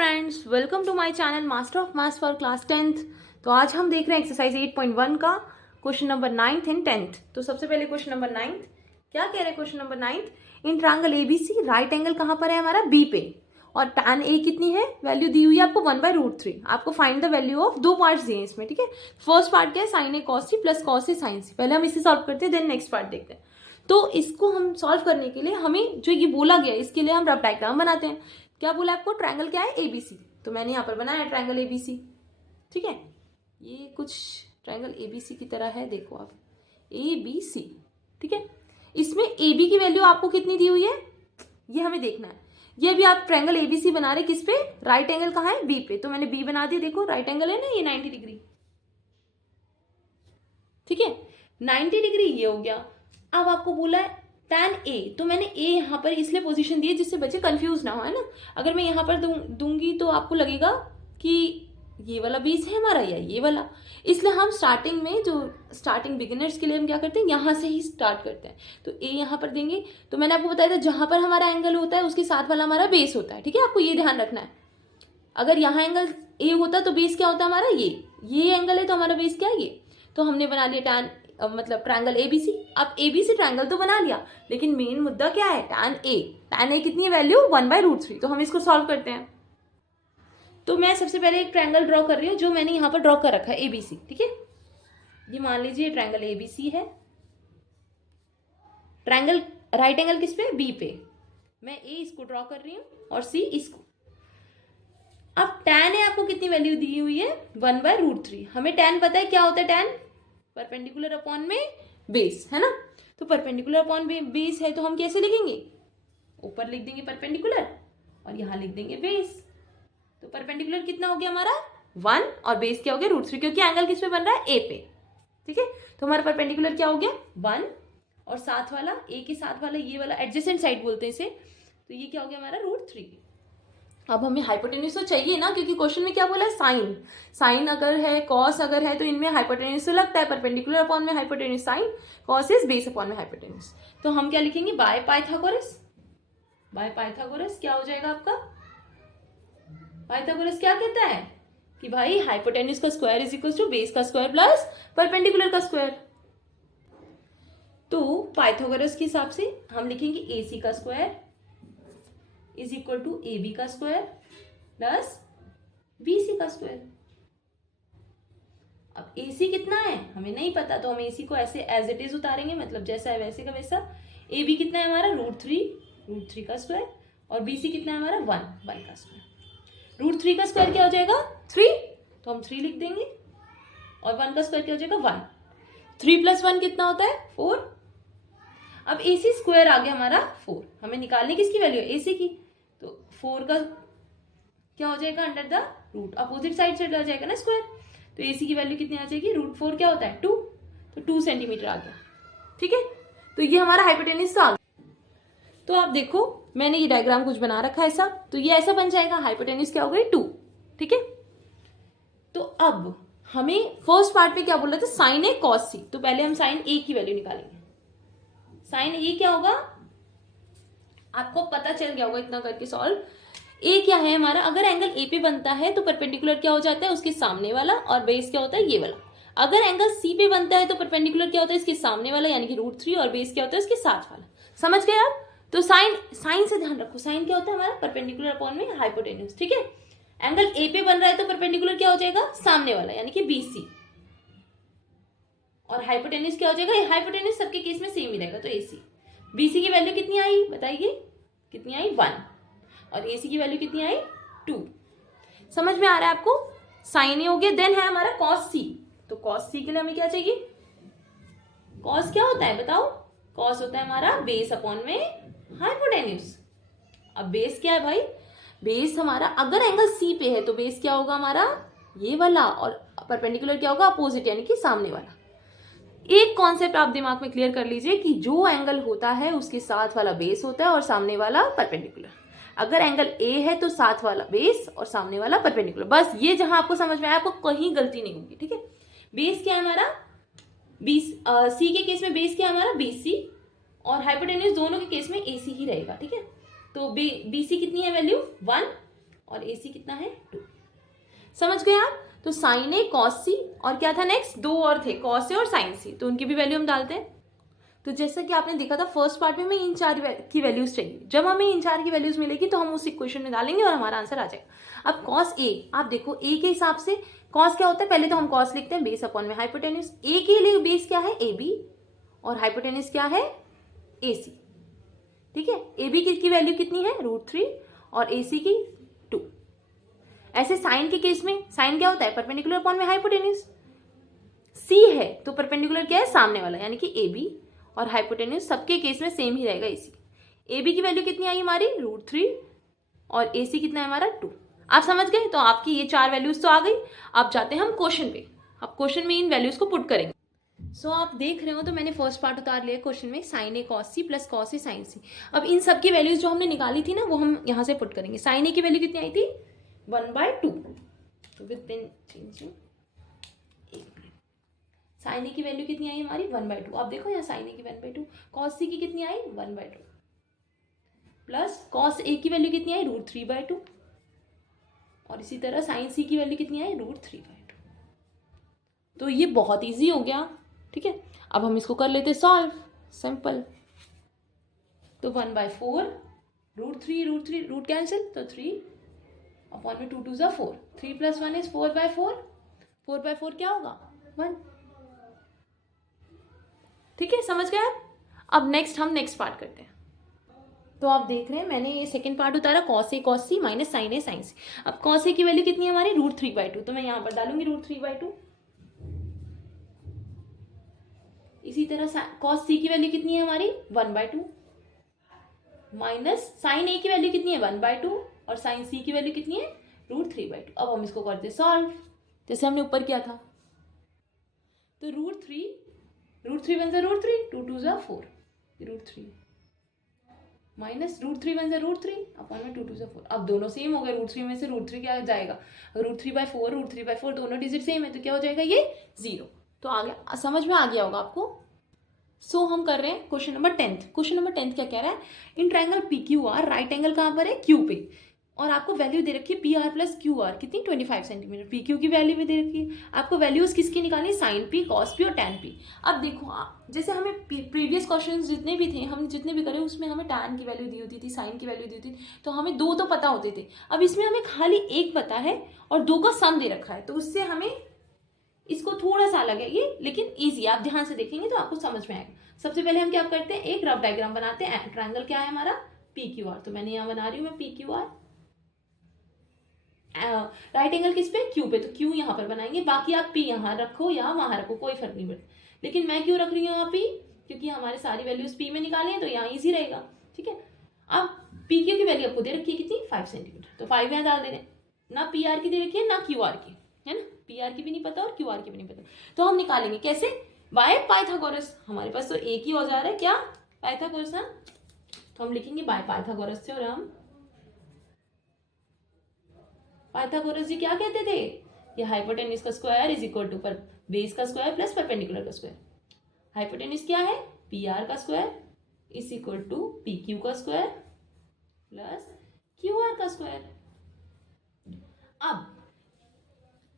Friends, welcome to my channel master of maths for class 10th। तो आज हम देख रहे हैं एक्सरसाइज 8.1 का क्वेश्चन नंबर 9th इन 10th। तो सबसे पहले क्वेश्चन नंबर 9th क्या कह रहे हैं? Question number 9th, in triangle ABC right angle कहाँ पर है हमारा? बी पे, और tan ए कितनी है? वैल्यू दी हुई है आपको 1/√3। आपको फाइंड द वैल्यू ऑफ दो पार्ट्स दिए हैं इसमें, ठीक है। फर्स्ट पार्ट क्या है? Sign A cos C plus cos A sign सी। पहले हम इसे सॉल्व करते हैं, देन नेक्स्ट पार्ट देखते हैं। तो इसको हम सॉल्व करने के लिए हमें जो ये बोला गया है इसके लिए हम रफ डायग्राम बनाते हैं। क्या बोला आपको? ट्रायंगल क्या है? एबीसी। तो मैंने यहाँ पर बनाया ट्रायंगल एबीसी, ठीक है। ये कुछ ट्रायंगल एबीसी की तरह है, देखो आप, एबीसी, ठीक है। इसमें AB की वैल्यू आपको कितनी दी हुई है ये हमें देखना है। ये भी आप ट्रायंगल एबीसी बना रहे किस पे? राइट एंगल कहाँ है? बी पे। तो मैंने बी बना दिया, देखो राइट एंगल है ना ये 90 डिग्री, ठीक है। 90 डिग्री ये हो गया। अब आपको बोला है tan A, तो मैंने A यहाँ पर इसलिए पोजीशन दी है जिससे बच्चे कंफ्यूज ना हो, है ना। अगर मैं यहाँ पर दूंगी तो आपको लगेगा कि ये वाला बेस है हमारा या ये वाला, इसलिए हम स्टार्टिंग में जो स्टार्टिंग बिगिनर्स के लिए हम क्या करते हैं, यहाँ से ही स्टार्ट करते हैं। तो A यहाँ पर देंगे। तो मैंने आपको बताया था जहाँ पर हमारा एंगल होता है उसके साथ वाला हमारा बेस होता है, ठीक है। आपको ये ध्यान रखना है। अगर यहाँ एंगल A होता तो बेस क्या होता है हमारा? ये एंगल है तो हमारा बेस क्या है? ये। तो हमने बना लिया tan मतलब ट्रायंगल एबीसी। अब एबीसी ट्रायंगल तो बना लिया, लेकिन मेन मुद्दा क्या है? tan A कितनी है वैल्यू? 1/√3। तो हम इसको सॉल्व करते हैं। तो मैं सबसे पहले एक ट्रायंगल ड्रॉ कर रही हूँ जो मैंने यहाँ पर ड्रॉ कर रखा है, एबीसी, ठीक है। ये मान लीजिए ट्रायंगल एबीसी है। ट्रायंगल राइट एंगल किस पे? बी पे। मैं ए इसको ड्रॉ कर रही हूँ और सी इसको। अब tan है आपको कितनी वैल्यू दी हुई है? 1/√3। हमें tan पता है क्या होता है? tan परपेंडिकुलर अपॉन में बेस, है ना। तो परपेंडिकुलर अपॉन बेस है तो हम कैसे लिखेंगे? ऊपर लिख देंगे परपेंडिकुलर और यहाँ लिख देंगे बेस। तो परपेंडिकुलर कितना हो गया हमारा? 1, और बेस क्या हो गया? √3, क्योंकि एंगल किस पे बन रहा है? ए पे, ठीक है। तो हमारा परपेंडिकुलर क्या हो गया? 1, और साथ वाला ए के साथ वाला ये वाला एडजेसेंट साइड बोलते हैं इसे, तो ये क्या हो गया हमारा? √3। अब हमें हाइपोटेन्यूज तो चाहिए ना, क्योंकि क्वेश्चन में क्या बोला है? साइन अगर है, कॉस अगर है, तो इनमें हाइपोटेन्यूज तो लगता है। परपेंडिकुलर अपॉन में hypotenuse sine, cos is base upon में हाइपोटेन्यूज। तो हम क्या लिखेंगे? By Pythagoras. बाय पाइथागोरस क्या हो जाएगा आपका? पाइथागोरस क्या कहता है कि भाई हाइपोटेन्यूज का square is equal to base का स्क्वायर प्लस परपेंडिकुलर का स्क्वायर। तो पाइथागोरस के हिसाब से हम लिखेंगे AC का square is equal to AB का स्क्वायर प्लस BC का स्क्वायर। अब AC कितना है हमें नहीं पता, तो हम AC को ऐसे एज इट इज उतारेंगे, मतलब जैसा है वैसे का वैसा। AB कितना है हमारा? √3 का स्क्वायर, और BC कितना है हमारा? 1 का स्क्वायर। √3 का स्क्वायर क्या हो जाएगा? 3, तो हम 3 लिख देंगे, और 1 का स्क्वायर क्या हो जाएगा? 1। 3 + 1 कितना होता है? 4। अब AC स्क्वायर आ गया हमारा 4। हमें निकालनी किसकी वैल्यू है? AC की। तो 4 का क्या हो जाएगा? Under the root, opposite side से आ जाएगा ना स्क्वायर। तो AC की वैल्यू कितनी आ जाएगी? √4 क्या होता है? 2। तो 2 सेंटीमीटर आ गया, ठीक है। तो ये हमारा हाइपोटेन्यूज आ गया। तो आप देखो मैंने ये डायग्राम कुछ बना रखा है ऐसा, तो ये ऐसा बन जाएगा। हाइपोटेन्यूज क्या हो गई? 2, ठीक है। तो अब हमें फर्स्ट पार्ट में क्या बोल रहे थे? साइन ए कॉस सी। तो पहले हम साइन ए की वैल्यू निकालेंगे। साइन ए क्या होगा? आपको पता चल गया होगा इतना करके सॉल्व। ए क्या है हमारा? अगर एंगल ए पे बनता है तो परपेंडिकुलर क्या हो जाता है? उसके सामने वाला, और बेस क्या होता है? ये वाला। अगर एंगल सी पे बनता है तो परपेंडिकुलर क्या होता है? इसके सामने वाला यानी कि √3, और बेस क्या होता है? इसके साथ वाला। समझ गए आप? तो साइन से ध्यान रखो। साइन क्या होता है हमारा? परपेंडिकुलर अपॉन में हाइपोटेन्यूज, ठीक है। एंगल ए पे बन रहा है तो परपेंडिकुलर क्या हो जाएगा? सामने वाला यानी कि BC, और हाइपोटेन्यूज क्या हो जाएगा? हाइपोटेन्यूज सबके केस में सेम ही रहेगा, तो AC। BC की वैल्यू कितनी आई बताइए? कितनी आई? 1, और AC की वैल्यू कितनी आई? 2। समझ में आ रहा है आपको? साइन ए हो गया। देन है हमारा कॉस सी। तो कॉस सी के लिए हमें क्या चाहिए? कॉस क्या होता है बताओ? कॉस होता है हमारा बेस अपॉन में हाइपोटेन्यूज। अब बेस क्या है भाई? बेस हमारा अगर एंगल सी पे है तो बेस क्या होगा हमारा? ये वाला, और परपेंडिकुलर क्या होगा? अपोजिट यानी कि सामने वाला। एक कॉन्सेप्ट आप दिमाग में क्लियर कर लीजिए कि जो एंगल होता है उसके साथ वाला बेस होता है और सामने वाला परपेंडिकुलर। अगर एंगल ए है तो साथ वाला बेस और सामने वाला परपेंडिकुलर। बस ये जहां आपको समझ में आया, आपको कहीं गलती नहीं होगी, ठीक है। बेस क्या है हमारा? सी के केस में बेस क्या है हमारा? BC, और हाइपोटेन्यूज दोनों के केस में AC ही रहेगा, ठीक है। तो BC कितनी है वैल्यू? 1, और AC कितना है 2। समझ गए आप? तो साइन ए कॉस सी और क्या था नेक्स्ट, दो और थे कॉस ए और साइन सी, तो उनकी भी वैल्यू हम डालते हैं। तो जैसा कि आपने देखा था फर्स्ट पार्ट में हमें इन चार की वैल्यूज चाहिए, जब हमें इन चार की वैल्यूज मिलेगी तो हम उस इक्वेशन में डालेंगे और हमारा आंसर आ जाएगा। अब कॉस ए, आप देखो ए के हिसाब से कॉस क्या होता है, पहले तो हम कॉस लिखते हैं बेस अपॉन में हाइपोटेन्यूज। ए के लिए बेस क्या है ए बी और हाइपोटेन्यूज क्या है ए सी। ठीक है, ए बी की वैल्यू कितनी है √3 और ए सी की 2। ऐसे साइन के केस में साइन क्या होता है परपेंडिकुलर अपॉन में हाइपोटेन्यूज। सी है तो परपेंडिकुलर क्या है सामने वाला यानी कि ए बी, और हाइपोटेन्यूज सबके केस में सेम ही रहेगा AC। ए बी की वैल्यू कितनी आई हमारी √3 और AC कितना है हमारा 2। आप समझ गए? तो आपकी ये चार वैल्यूज तो आ गई। अब जाते हैं हम क्वेश्चन पे। अब क्वेश्चन में इन वैल्यूज को पुट करेंगे। सो आप देख रहे हो तो मैंने फर्स्ट पार्ट उतार लिया क्वेश्चन में, sign A cos C plus cos A sign सी। अब इन सब की वैल्यूज जो हमने निकाली थी ना वो हम यहाँ से पुट करेंगे। साइन ए की वैल्यू कितनी आई थी 1/2, तो विद पेन चेंजिंग साइन ए की वैल्यू कितनी आई हमारी 1/2। अब देखो यहाँ साइन ए की 1/2, कॉस सी की कितनी आई 1/2 प्लस कॉस ए की वैल्यू कितनी आई √3/2 और इसी तरह साइन सी की वैल्यू कितनी आई √3/2। तो ये बहुत इजी हो गया। ठीक है, अब हम इसको कर लेते सॉल्व, सिंपल। तो 1/4 √3 रूट कैंसिल तो 3 अपॉन में 2 2 ज़ा 4, 3 + 1 इज 4/4, 4/4 क्या होगा 1। ठीक है, समझ गए आप? अब नेक्स्ट हम नेक्स्ट पार्ट करते हैं। तो आप देख रहे हैं मैंने ये सेकंड पार्ट उतारा cos A cos C minus sign A sign सी। अब कॉस ए की वैल्यू कितनी है हमारी √3/2, तो मैं यहाँ पर डालूंगी √3/2। इसी तरह कॉस सी की वैल्यू कितनी है हमारी 1/2 माइनस साइन ए की वैल्यू कितनी है 1/2 और साइन सी की वैल्यू कितनी है √3/2। अब हम इसको करते सॉल्व जैसे हमने ऊपर किया था। तो √3 1 ज़ा √3, 2 2 ज़ा 4, √3 माइनस √3 1 ज़ा √3 अपॉन में 2 2 ज़ा 4। अब दोनों सेम हो गए, √3 में से √3 क्या जाएगा, √3/4 √3/4 दोनों डिजिट सेम है तो क्या हो जाएगा ये 0। तो आ गया, समझ में आ गया होगा आपको। सो हम कर रहे हैं क्वेश्चन नंबर 10। क्वेश्चन नंबर 10 क्या कह रहा है, in triangle PQR right angle कहाँ पर है Q पे, और आपको वैल्यू दे रखी है PR + QR कितनी 25 सेंटीमीटर। PQ की वैल्यू भी दे रखी है, आपको वैल्यूज किसकी निकालनी साइन P कॉस P और tan P। अब देखो जैसे हमें प्रीवियस क्वेश्चन जितने भी थे हम जितने भी करे उसमें हमें tan की वैल्यू दी होती थी, साइन की वैल्यू दी होती थी, तो हमें दो तो पता होते थे। अब इसमें हमें खाली एक पता है और दो का सम दे रखा है, तो उससे हमें इसको थोड़ा सा अलग है ये, लेकिन ईजी, आप ध्यान से देखेंगे तो आपको समझ में आएगा। सबसे पहले हम क्या करते हैं, एक रफ डायग्राम बनाते हैं। ट्रायंगल क्या है हमारा PQR, तो मैंने यहाँ बना रही हूँ मैं PQR। राइट एंगल किस पे Q पे, तो Q यहाँ पर बनाएंगे, बाकी आप P यहाँ रखो या वहां रखो कोई फर्क नहीं पड़ता। लेकिन मैं क्यों रख रही हूँ यहाँ P, क्योंकि हमारे सारी वैल्यूज P में निकाली है तो यहाँ ईजी रहेगा। ठीक है, अब PQ की वैल्यू आपको दे रखी है कितनी 5 सेंटीमीटर, तो 5 यहाँ डाल दे रहे हैं। ना PR की दे रखी है ना QR की, है ना, PR की भी नहीं पता और QR की भी नहीं पता, तो हम निकालेंगे कैसे, बाय पाइथागोरस। हमारे पास तो एक ही औजार है क्या पाइथागोरस ना, तो हम लिखेंगे by Pythagoras theorem. Pythagoras ji क्या कहते थे, ये हाइपोटेन्यूज का स्क्वायर इज इक्वल टू पर बेस का स्क्वायर प्लस परपेंडिकुलर का स्क्वायर। हाइपोटेन्यूज क्या है PR का square is equal to PQ का स्क्वायर प्लस QR का स्क्वायर। अब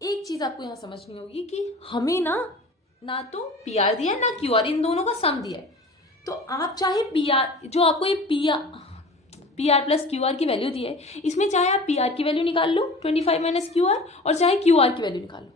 एक चीज आपको यहां समझनी होगी कि हमें ना तो PR दिया है ना QR, इन दोनों का सम दिया है। तो आप चाहे PR जो आपको ये PR + QR की वैल्यू दी है, इसमें चाहे आप PR की वैल्यू निकाल लो 25 - QR और चाहे QR की वैल्यू निकाल लो,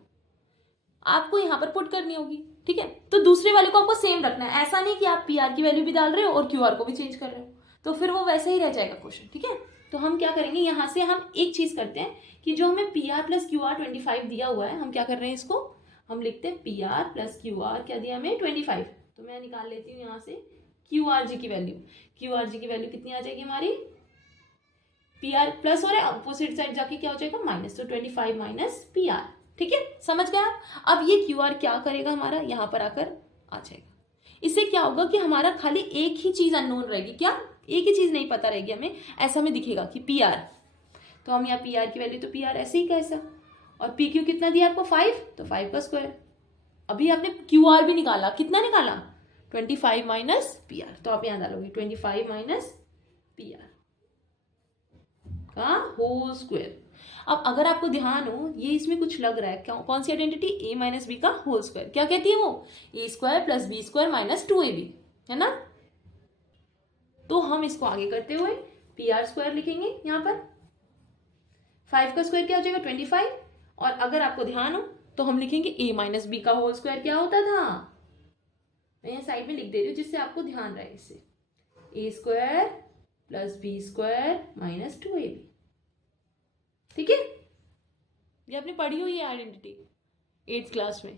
आपको यहाँ पर पुट करनी होगी। ठीक है, तो दूसरे वाले को आपको सेम रखना है, ऐसा नहीं कि आप PR की वैल्यू भी डाल रहे हो और QR को भी चेंज कर रहे हो, तो फिर वो वैसे ही रह जाएगा क्वेश्चन। ठीक है, तो हम क्या करेंगे, यहाँ से हम एक चीज करते हैं कि जो हमें PR + QR 25 दिया हुआ है, हम क्या कर रहे हैं, इसको हम लिखते हैं PR + QR क्या दिया हमें 25। तो मैं निकाल लेती हूँ यहाँ से QRG की वैल्यू। QRG की वैल्यू कितनी आ जाएगी हमारी, PR प्लस और अपोजिट साइड जाके क्या हो जाएगा माइनस, तो 25 - PR। ठीक है, समझ गया आप? अब ये QR क्या करेगा हमारा, यहाँ पर आकर आ जाएगा। इससे क्या होगा कि हमारा खाली एक ही चीज अननोन रहेगी, क्या एक ही चीज नहीं पता रहेगी हमें, ऐसा हमें दिखेगा कि PR, तो हम यहाँ PR की वैल्यू तो PR ऐसे ही कैसा, और PQ कितना दिया आपको 5, तो 5 का स्क्वायर। अभी आपने QR भी निकाला, कितना निकाला 25 - PR, तो आप यहाँ डालोगे 25 - PR। का होल स्क्वायर। अब अगर आपको ध्यान हो, ये इसमें कुछ लग रहा है, कौन सी आइडेंटिटी, a माइनस बी का होल स्क्वायर। क्या कहती है वो, a square plus B square minus 2ab, है ना। तो हम इसको आगे करते हुए पी आर स्क्वायर लिखेंगे यहाँ पर। 5 का स्क्वायर क्या हो जाएगा 25, और अगर आपको ध्यान हो तो हम लिखेंगे a माइनस बी का होल स्क्वायर क्या होता था, मैं यहाँ साइड में लिख दे रही हूँ जिससे आपको ध्यान रहे। इससे a square plus B square minus 2ab, ठीक है। ये आपने पढ़ी हुई है आइडेंटिटी 8th क्लास में,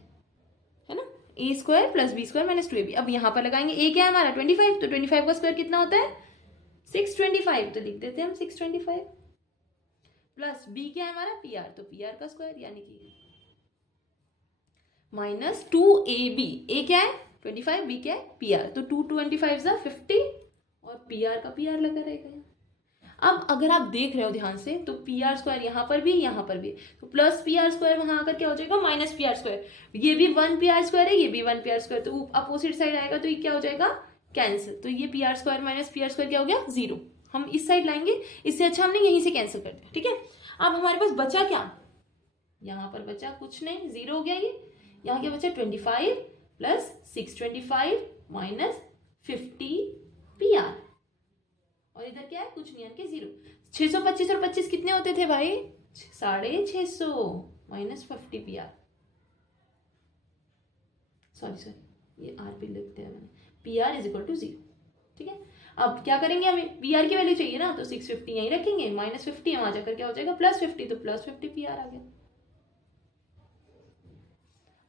है ना। a square plus B square minus 2ab। अब यहाँ पर लगाएंगे a क्या है हमारा 25, तो 25 का स्क्वायर कितना होता है 625, तो लिख देते हैं हम 625, प्लस b क्या है हमारा pr, तो pr का स्क्वायर यानी कि माइनस 2ab। a क्या है 25, b क्या है pr, तो 225 जा 50 और pr का pr लगा रहेगा। अब अगर आप देख रहे हो ध्यान से तो पी आर स्क्वायर यहाँ पर भी यहाँ पर भी, तो प्लस पी आर स्क्वायर वहां आकर क्या हो जाएगा माइनस पी आर स्क्वायर। ये भी 1 पी आर स्क्वायर है, ये भी 1 पी आर स्क्वायर, तो अपोजिट साइड आएगा तो ये क्या हो जाएगा कैंसिल। तो ये P R square minus P R square क्या हो गया 0। हम इस साइड लाएंगे, इससे अच्छा हमने यहीं से कैंसिल कर दिया, ठीक है। अब हमारे पास बचा क्या, यहाँ पर बचा कुछ नहीं, 0 हो गया ये। यहाँ क्या बचा 25 प्लस 625 माइनस 50 पी आर, और इधर क्या है कुछ नहीं यानी कि 0। 625 और 25 कितने होते थे भाई 650 माइनस 50 पी आर, सॉरी ये आर पी लिखते हैं मैंने, P R is equal to 0, ठीक है। अब क्या करेंगे, हमें पी आर की वैल्यू चाहिए ना, तो 650 यहीं रखेंगे, माइनस 50 वहां जाकर क्या हो जाएगा प्लस 50, तो प्लस 50 पी आर आ गया।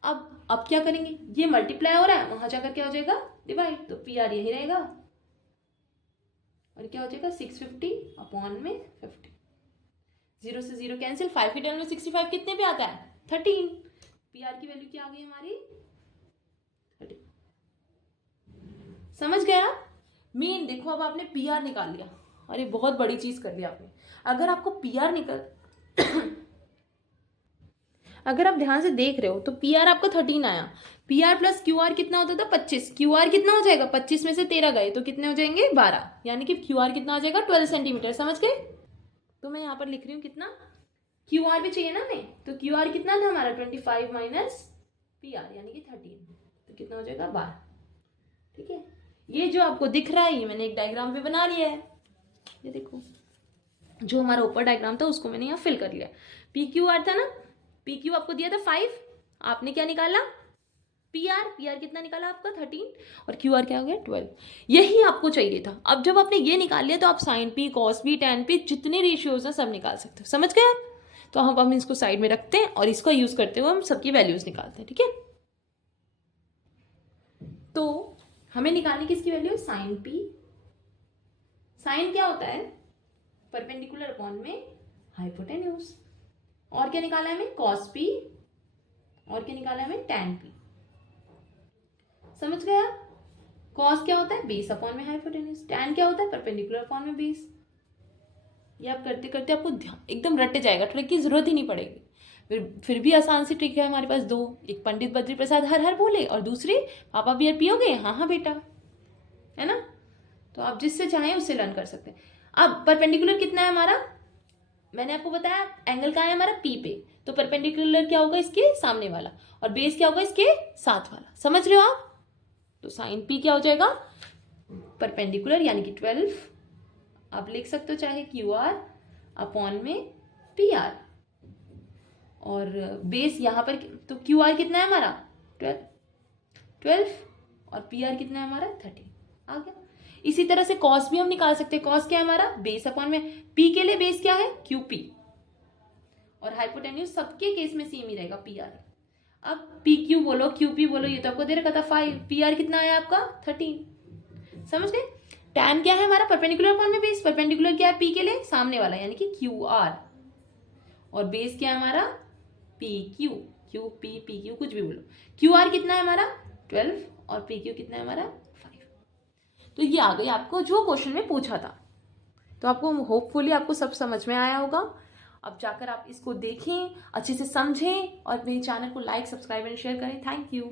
अब क्या करेंगे, ये मल्टीप्लाई हो रहा है, वहां जाकर क्या हो जाएगा डिवाइड, तो पी आर यही रहेगा और क्या हो जाएगा 650 अपॉन में 50, 0 से 0 कैंसिल, 5 की टर्म में 65 कितने पे आता है 13, पी आर की वैल्यू क्या आ गई हमारी 13। समझ गया मेन। देखो अब आपने पी आर निकाल लिया, अरे बहुत बड़ी चीज कर लिया आपने। अगर आपको पी आर अगर आप ध्यान से देख रहे हो तो पी आर आपका 13 आया, P R plus Q R कितना होता था 25, क्यू आर कितना हो जाएगा 25 में से 13 गए तो कितने हो जाएंगे 12, यानी कि क्यू आर कितना आ जाएगा 12 सेंटीमीटर। समझ गए। तो मैं यहाँ पर लिख रही हूँ कितना, क्यू आर भी चाहिए ना हमें, तो क्यू आर कितना था हमारा 25 माइनस पी आर यानी कि 13, तो कितना हो जाएगा 12, ठीक है। ये जो आपको दिख रहा है ये मैंने एक डायग्राम पे बना लिया है, ये देखो जो हमारा ऊपर डायग्राम था उसको मैंने यहाँ फिल कर लिया। पी क्यू आर था ना, पी क्यू आपको दिया था 5, आपने क्या निकाला पी आर, पी आर कितना निकाला आपका 13 और क्यू आर क्या हो गया 12, यही आपको चाहिए था। अब जब आपने ये निकाल लिया तो आप sine P cos P tan P जितने रेशियोज हैं सब निकाल सकते हो। समझ गए आप। तो हम इसको साइड में रखते हैं और इसको यूज करते हुए हम सबकी वैल्यूज निकालते हैं, ठीक है। तो हमें निकालनी किसकी वैल्यू, साइन पी, साइन क्या होता है परपेंडिकुलर अपॉन में हाइपोटेन्यूज, और क्या निकाला है हमें कॉस पी, और क्या निकाला है हमें टैन पी। समझ गया। कॉस क्या होता है बेस अपॉन में हाइपोटेन्यूज, टैन क्या होता है परपेंडिकुलर अपॉन में बेस। ये आप करते करते आपको ध्यान एकदम रट जाएगा, ट्रिक की जरूरत ही नहीं पड़ेगी। फिर भी आसान सी ट्रिक है हमारे पास दो, एक पंडित बद्री प्रसाद हर हर बोले और दूसरी पापा बियर पियोगे, हाँ हाँ बेटा, है ना। तो आप जिससे चाहें उससे लर्न कर सकते हैं। अब परपेंडिकुलर कितना है हमारा, मैंने आपको बताया एंगल का है हमारा पी पे, तो परपेंडिकुलर क्या होगा इसके सामने वाला, और बेस क्या होगा इसके साथ वाला। समझ रहे हो आप। तो साइन पी क्या हो जाएगा परपेंडिकुलर यानी कि 12, आप लिख सकते हो चाहे क्यू आर अपॉन में पी आर, और बेस यहाँ पर तो क्यू आर कितना है हमारा 12 और पी आर कितना है हमारा 13 आ गया। इसी तरह से कॉस भी हम निकाल सकते हैं। कॉस क्या है हमारा बेस अपॉन में, पी के लिए बेस क्या है क्यू पी, और हाइपोटेन्यूज सबके केस में सेम ही रहेगा पी आर। अब पी क्यू बोलो क्यू पी बोलो, ये तो आपको दे रखा था 5, पी आर कितना आया आपका 13। समझ गए। टैन क्या है हमारा परपेंडिकुलर अपॉन में बेस, परपेंडिकुलर क्या है पी के लिए सामने वाला यानी कि क्यू आर, और बेस क्या है हमारा P Q, Q P P Q कुछ भी बोलो। क्यू आर कितना है हमारा 12 और पी क्यू कितना है हमारा 5। तो ये आ गई आपको जो क्वेश्चन में पूछा था। तो आपको होपफुली आपको सब समझ में आया होगा। अब जाकर आप इसको देखें, अच्छे से समझें और मेरे चैनल को लाइक सब्सक्राइब एंड शेयर करें। Thank you.